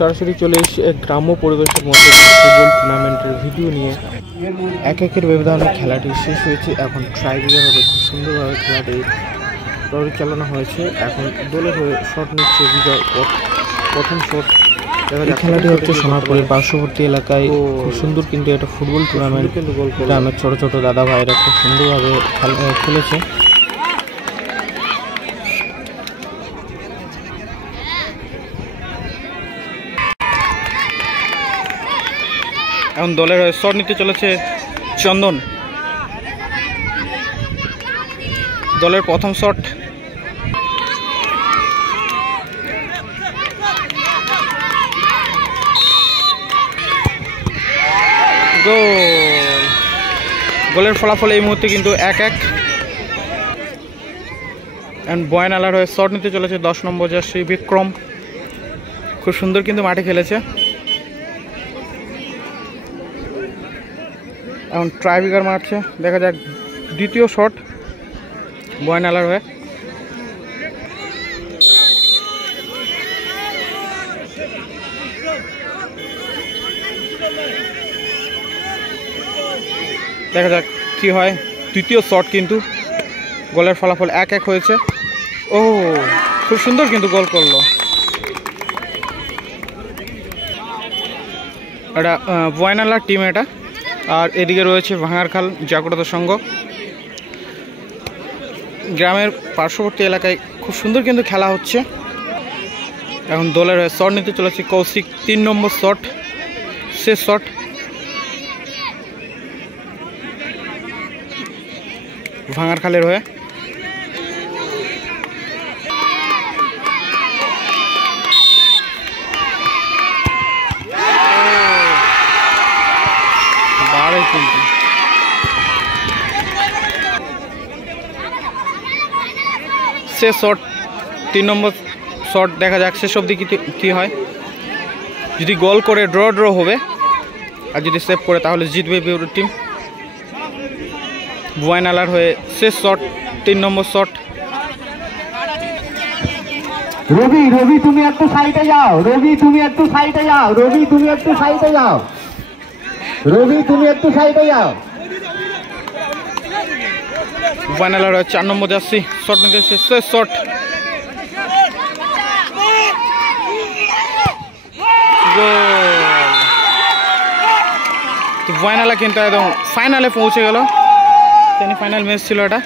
সরাসরি চলে এসে গ্রাম্য পরিবেশের মধ্যে ফুটবল টুর্নামেন্টের ভিডিও নিয়ে এক একের ব্যবধানে খেলাটি শেষ হয়েছে। এখন ট্রাইব্রেকার হবে। খুব সুন্দরভাবে খেলাটি পরিচালনা হয়েছে। এখন দলের হয়ে শট নিচ্ছে বিজয়। প্রথম শট। এই খেলাটি হচ্ছে সোনারপুরের পার্শ্ববর্তী এলাকায়। খুব সুন্দর কিন্তু এটা ফুটবল টুর্নামেন্ট। গ্রামের ছোট ছোট দাদা ভাইরা খুব সুন্দরভাবে খেলেছে। এখন দলের হয়ে শট নিতে চলেছে চন্দন। দলের প্রথম শট। গোলের ফলাফল এই মুহূর্তে কিন্তু 1-1। বয়নালার হয়ে শট নিতে চলেছে 10 নম্বর জার্সি বিক্রম। খুব সুন্দর কিন্তু মাঠে খেলেছে। এখন ট্রাইব্রেকার মারছে, দেখা যাক দ্বিতীয় শট বয়নালার হয়ে। দেখা যাক কি হয়। তৃতীয় শট কিন্তু গোলের ফলাফল 1-1 হয়েছে। ও খুব সুন্দর কিন্তু গোল করলো। এটা বয়নালার টিম এটা। আর এদিকে রয়েছে ভাঙারখাল জাগ্রত সংঘ। গ্রামের পার্শ্ববর্তী এলাকায় খুব সুন্দর কিন্তু খেলা হচ্ছে। এখন দলের হয়ে শট নিতে চলেছে কৌশিক। 3 নম্বর শট, শেষ শট। ভাঙারখালের হয়ে কিন্তু শেষ শট, 3 নম্বর শট। দেখা যাক শেষ অবধি কি হয়। যদি গোল করে ড্র হবে, আর যদি সেভ করে তাহলে জিতবে বিউরো টিম। বয়নালার হয়ে শেষ শট, 3 নম্বর শট। রবি তুমি একটু সাইডে যাও। রবি তুমি একটু সাইডে যাও। রবি তুমি একটু সাইডে যাও। রবি তুমি একটু সাইডে যাও। বয়নালার হয়ে 4 নম্বর জার্সি শট নিতে শেষ শট। বয়নালা কিন্তু একদম ফাইনালে পৌঁছে গেল। সেমিফাইনাল ম্যাচ ছিল এটা।